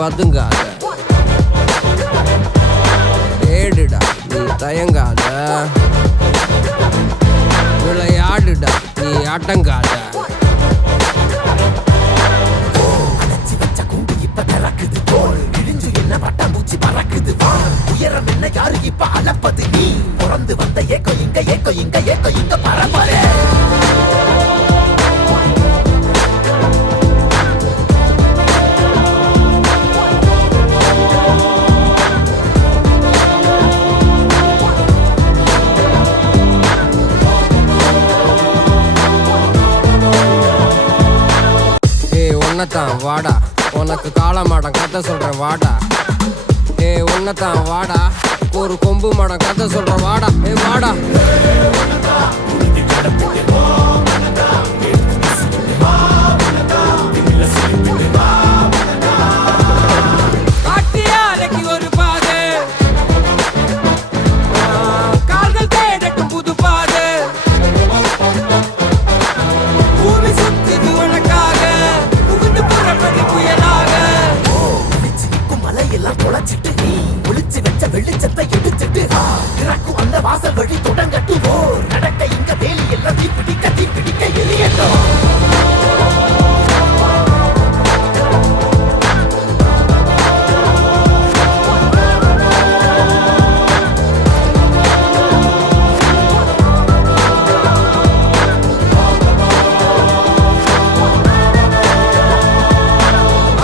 பதுங்காத, ஏடுடா நீ தயங்காத, விளையாடுடா நீ ஆட்டங்காத. உயரம் என்ன யாரு இப்ப அளப்பது நீ பிறந்து வந்த ஏக்கோ இங்க ஏக்கோ இங்க ஏக்கோ இங்க பரம்பரை. உன்னதான் வாடா, உனக்கு காளமாடம் கதை சொல்றேன் வாடா. உன்னதான் வாடா, ஒரு கொம்பு மாடம் கதை சொல்றேன் வாடா. வாடா காட்டியாலைக்கு ஒரு பாது, கால்கள் தேடட்டும் புது பாது. பூமி சுத்துது உனக்காக, புகுந்து புறப்படி புயலாக. மலையெல்லாம் தொலைச்சிட்டு நீ ஒளிச்சு வச்ச வெளிச்சத்தை எடுத்துட்டு திறக்கும் அந்த வாசல் வழி